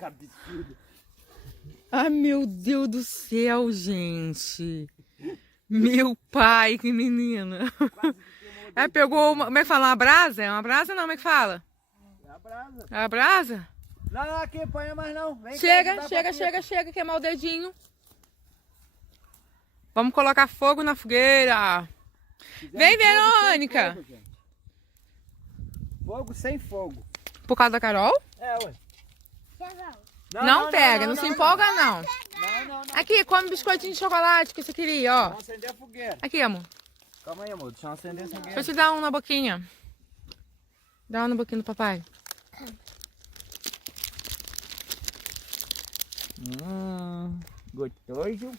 Que absurdo. Ai, meu Deus do céu, gente. Meu pai, que menina. Ela pegou uma... Como é que fala? Uma brasa? É uma brasa não? Como é que fala? É a brasa. É a brasa? Não, não, aqui, põe mais não. Vem Chega, cá, chega, queimar o dedinho. Vamos colocar fogo na fogueira. Vem, Verônica. Fogo sem fogo. Por causa da Carol? É, ué. Não pega, não se empolga não. Não. Aqui, come biscoitinho de chocolate que você queria, ó. Vamos acender a fogueira. Aqui, amor. Calma aí, amor. Deixa eu acender a fogueira. Deixa eu te dar um na boquinha. Dá um na boquinha do papai. Gostoso.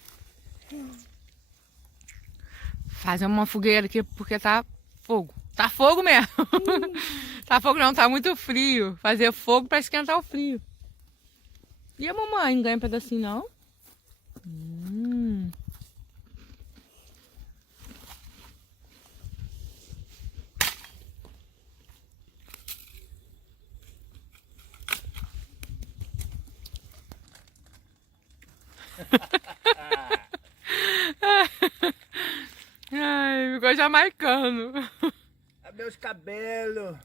Fazer uma fogueira aqui porque tá fogo. Tá fogo mesmo. Tá fogo não, tá muito frio. Fazer fogo pra esquentar o frio. E a mamãe, não ganha um pedacinho não? Ai, ficou jamaicano. É meus cabelos.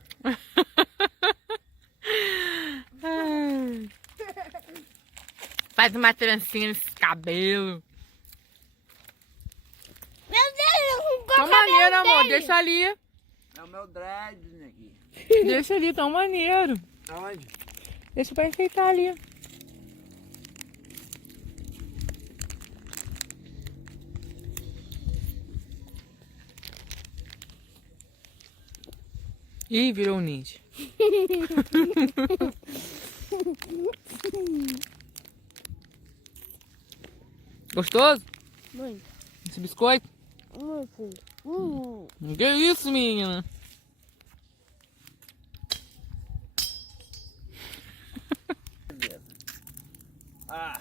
Ai. Faz uma trancinha nesse cabelo. Meu Deus, não Tão maneiro, amor. Deixa ali. É o meu dread, neguinho. Deixa ali, tão maneiro. Aonde? Deixa pra enfeitar ali. Ih, virou um ninja. Gostoso? Muito, Esse biscoito? muito. Que isso, menina? Ah.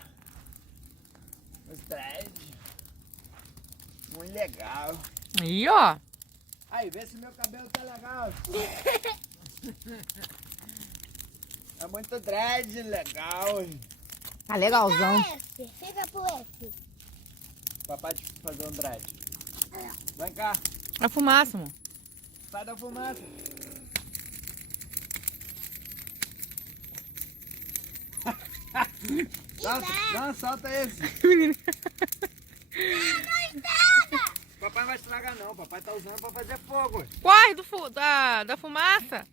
Os dread. Muito legal. Aí, ó. Aí, vê se meu cabelo tá legal. É muito dread legal. Tá legalzão. F, fica pro F. Papai te fazer um dread. Vem cá. A fumaça, amor. Sai da fumaça. Não, solta esse. Papai não vai estragar não. Papai tá usando pra fazer fogo. Ué. Corre da fumaça.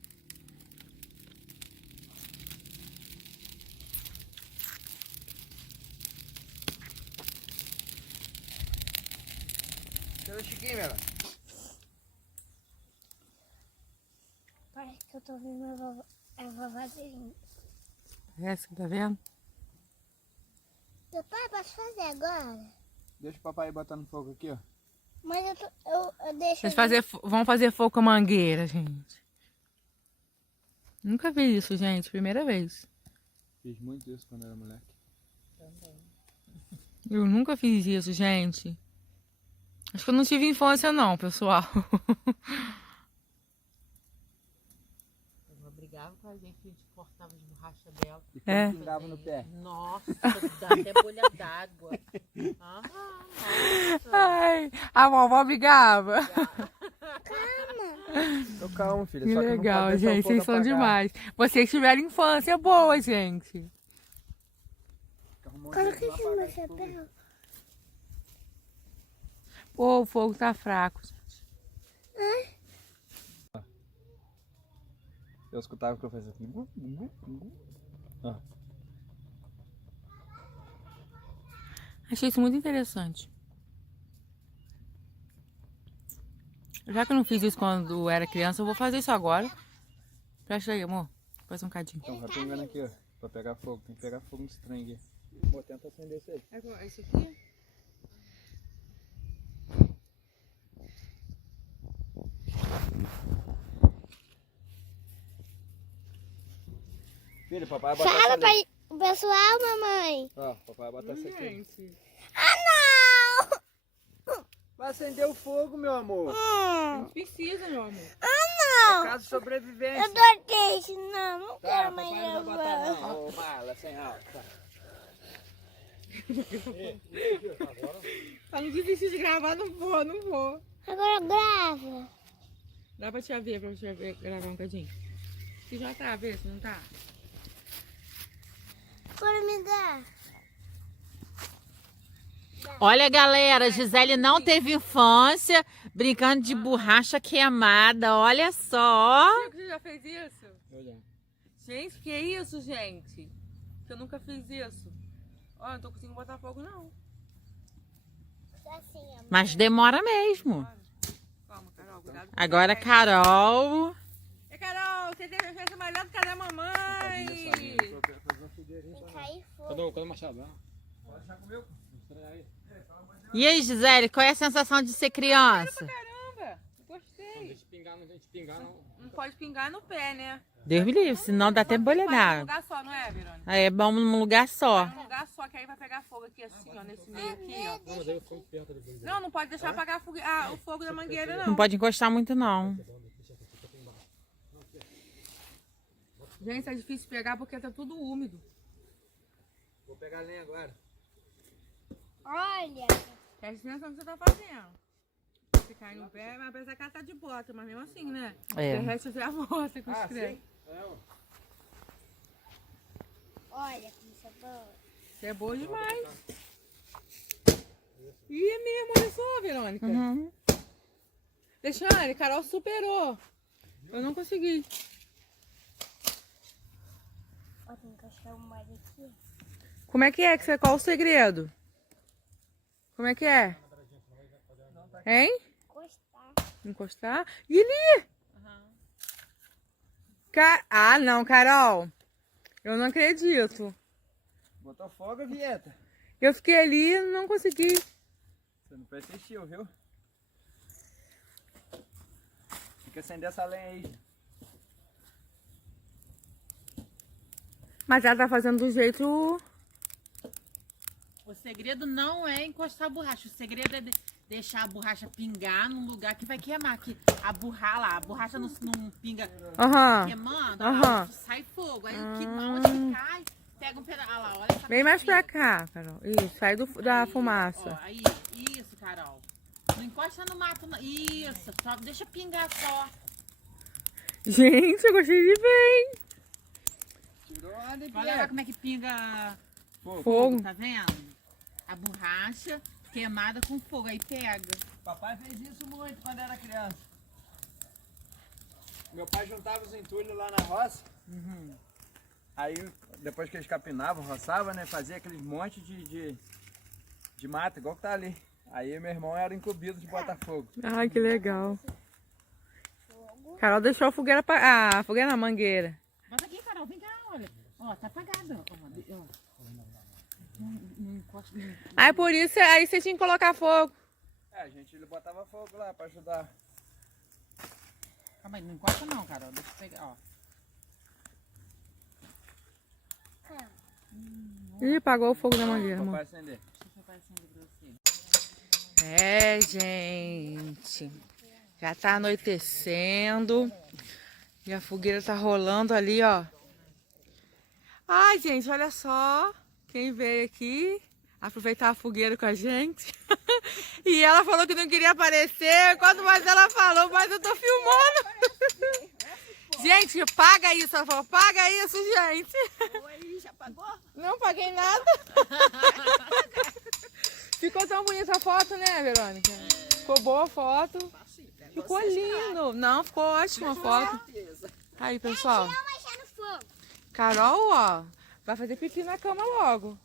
Tira o Chiquinho, meu. Parece que eu tô vendo a vovózinha. É, você tá vendo? Papai, posso fazer agora? Deixa o papai botar no fogo aqui, ó. Mas eu deixo... Vamos fazer fogo com a mangueira, gente. Nunca vi isso, gente. Primeira vez. Fiz muito isso quando era moleque. Eu nunca fiz isso, gente. Acho que eu não tive infância não, pessoal. Ela brigava com a gente cortava as borrachas dela. E É. pingava no pé. Nossa, dá até bolha d'água. Ai, a vovó brigava. Tô calmo, filha. Que Só que não legal, pode deixar o gente. fogo Vocês são apagar. demais. Vocês tiveram infância boa, gente. Arrumou um Coloca jeito de aqui não no meu apagar esse fogo. chapéu. Pô, o fogo tá fraco, gente. Eu escutava que eu fazia assim. Ó. Achei isso muito interessante. Já que eu não fiz isso quando era criança, eu vou fazer isso agora. Presta aí, amor. Faz um cadinho. Então, vai pingando aqui, ó. Pra pegar fogo. Tem que pegar fogo nesse trem aqui. Amor, tenta acender esse aí. Esse aqui? Filho, papai vai botar Fala essa ali. para o pessoal, mamãe. Ó, papai vai botar essa aqui. Gente. Ah, não! Vai acender o fogo, meu amor. Não precisa, meu amor. É caso de sobrevivência. Eu tô triste, não Tá, quero mais papai não vai botar gravar. não. Ô, mala, sem alça. Pra não desistir de gravar, não vou. Agora grava. Dá pra te ver, gravar um bocadinho. Se já tá, vê se não tá. Agora me dá. Olha, galera, a Gisele não teve infância brincando de borracha queimada. Olha só. Chico, você já fez isso? Gente, que isso, gente? Que eu nunca fiz isso. Ó, não tô conseguindo botar fogo, não. Assim, amor. Mas demora mesmo. Calma, Carol, cuidado. Agora, Carol. E Carol, você teve a festa melhor do que a da mamãe. E cair fogo. Cadê o machado? Pode deixar comigo? E aí, Gisele, qual é a sensação de ser criança? Caramba, gostei. Deixa pingar não. Não pode pingar no pé, né? Deus me livre, senão dá até bolha Num d'água. lugar só, não é, Verônica? Aí é bom num lugar só. Num lugar só, que aí vai pegar fogo aqui assim, ó, nesse meio aqui, ó. Não, mas aí eu fico perto depois. Não pode deixar apagar o fogo da mangueira, não. Não pode encostar muito, não. Gente, é difícil pegar porque tá tudo úmido. Vou pegar a lenha agora. Olha. Presta atenção no que você tá fazendo. Se cair no pé, mas apesar que ela tá de bota, mas mesmo assim, né? É. Derrete até a bota com os creme. Olha como isso é bom. Isso é bom demais. E é mesmo, olha só, Verônica. Uhum. Alexandre, Carol superou. Eu não consegui. Ó, tem que achar o mais aqui. Como é que é? Qual o segredo? Como é que é? Hein? Encostar. Encostar? E ali? Ah, não, Carol. Eu não acredito. Botou fogo, Vieta? Eu fiquei ali e não consegui. Você não persistiu, viu? Tem que acender essa lenha aí. Mas ela tá fazendo do jeito... O segredo não é encostar a borracha. O segredo é deixar a borracha pingar num lugar que vai queimar. Que a borracha não pinga Aham. queimando, Aham. sai fogo. Aí o que onde cai, pega um pedaço. Olha lá, olha essa Vem mais pra pedrinha. cá, Carol. Isso, sai da Aí, fumaça. Ó, aí, isso, Carol. Não encosta no mato, não. Isso, só deixa pingar só. Gente, eu gostei de bem. Tirou a de Olha lá como é que pinga Fogo. tá vendo? A borracha queimada com fogo, aí pega. Papai fez isso muito quando era criança. Meu pai juntava os entulhos lá na roça. Aí, depois que eles capinavam, roçavam, né? Fazia aqueles montes de mata, igual que tá ali. Aí meu irmão era incumbido de botar fogo. Ai, que legal. Carol deixou a fogueira a fogueira na mangueira. Bota aqui, Carol, vem cá, olha. Ó, tá apagado. Ó. Não encosta. Aí por isso, aí você tinha que colocar fogo. É, a gente ele botava fogo lá pra ajudar. Calma aí, não encosta não, Carol. Deixa eu pegar, ó. Ih, apagou o fogo da mangueira, amor. Papai acender. Deixa eu papai acender pra você. É, gente. Já tá anoitecendo. E a fogueira tá rolando ali, ó. Ai, gente, olha só. Quem veio aqui aproveitar a fogueira com a gente. E ela falou que não queria aparecer. Quanto mais ela falou, mais eu tô filmando. Gente, paga isso. Ela falou, paga isso, gente. Oi, já pagou? Não paguei nada. Ficou tão bonita a foto, né, Verônica? Ficou boa a foto. Ficou lindo. Não, ficou ótima a foto. Aí, pessoal. Não vai no fogo. Carol, ó, vai fazer pipi na cama logo.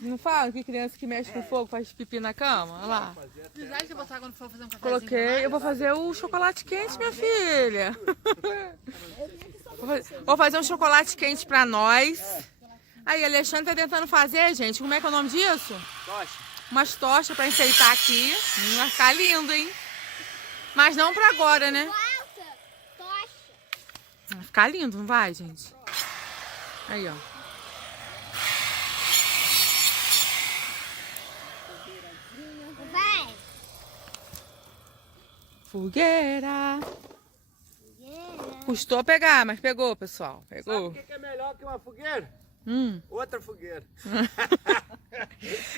Não fala que criança que mexe com fogo faz pipi na cama? Olha lá. Precisar de botar quando for fazer um cafezinho. Coloquei. Eu vou fazer o chocolate quente, minha filha. Vou fazer um chocolate quente pra nós. Aí, Alexandre tá tentando fazer, gente. Como é que é o nome disso? Tocha. Umas tochas pra enfeitar aqui. Vai ficar lindo, hein? Mas não pra agora, né? Volta. Tocha. Vai ficar lindo, não vai, gente? Aí, ó. Vai. Fogueira. Fogueira. Custou pegar, mas pegou, pessoal. Sabe Pegou. o que é melhor que uma fogueira? Outra fogueira.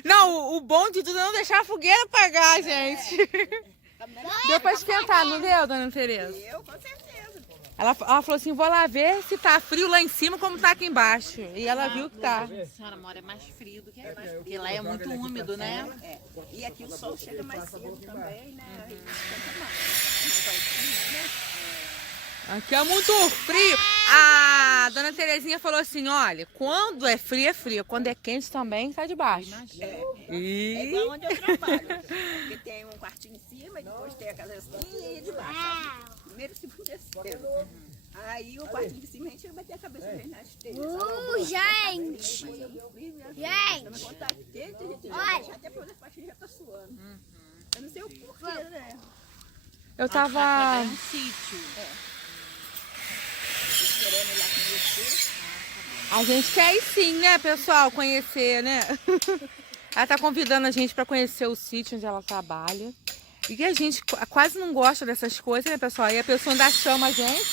Não, o bom de tudo é não deixar a fogueira apagar, gente. Deu pra esquentar, não deu, dona Tereza? Eu, com certeza. Ela falou assim, vou lá ver se tá frio lá em cima como tá aqui embaixo. E ela viu que tá. A senhora mora mais frio do que aqui, porque lá é muito úmido, né? É. E aqui o sol chega mais cedo também, né? Aí esquenta mais altinho, né? Aqui é muito frio. A dona Terezinha falou assim, olha, quando é frio, quando é quente também tá debaixo. É E... igual onde eu trabalho. Porque tem um quartinho em cima, e depois tem a casinha e debaixo. Primeiro e segundo terceiro. Aí o quartinho de cima a gente vai bater a cabeça mesmo na esteira. Gente! Gente! Quando tá quente, a gente Olha. já até por essa já tá suando. Eu não sei o porquê, né? Eu Tá tava... um sítio. Querendo ir lá conhecer. A gente quer ir sim, né, pessoal, conhecer, né? Ela tá convidando a gente pra conhecer o sítio onde ela trabalha. E que a gente quase não gosta dessas coisas, né, pessoal? E a pessoa ainda chama a gente.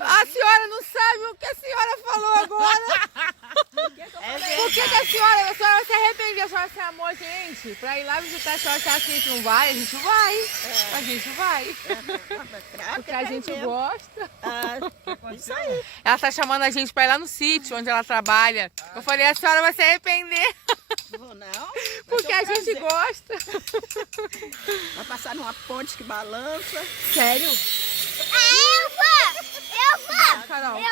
A senhora não sabe o que a senhora falou agora. Por que a senhora vai se arrepender? A senhora se amou, gente? Pra ir lá visitar, a senhora acha que a gente não vai? A gente vai. A gente vai. Porque a gente gosta. Isso aí. Ela tá chamando a gente pra ir lá no sítio onde ela trabalha. Eu falei, a senhora vai se arrepender. Vou não. Porque a gente gosta. Vai passar numa ponte que balança. Sério? Eu vou! Carol. Eu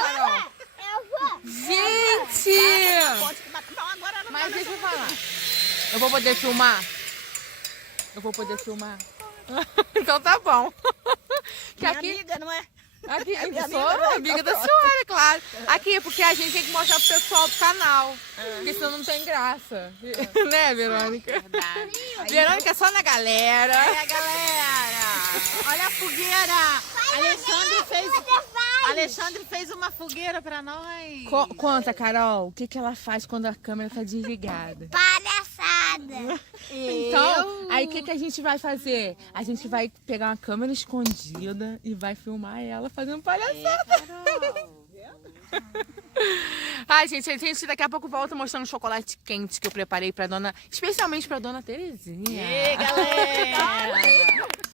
vou! Gente! Ponte que balança. Não, agora não. Mas deixa eu falar. Eu vou poder filmar? Eu vou poder filmar? Então tá bom. Que Minha aqui, amiga, não é? aqui É minha sou amiga, né? amiga da senhora, claro. Aqui, porque a gente tem que mostrar pro pessoal do canal. Porque senão não tem graça. Né, Verônica? Verdade. Verônica é só na galera. Olha, galera! Olha a fogueira! Alexandre fez uma fogueira pra nós. Conta, Carol, o que ela faz quando a câmera tá desligada? Palhaçada! Então, aí o que a gente vai fazer? A gente vai pegar uma câmera escondida e vai filmar ela fazendo palhaçada. Ai, gente, a gente daqui a pouco volta mostrando o chocolate quente que eu preparei pra dona, especialmente pra dona Terezinha. Ei, galera!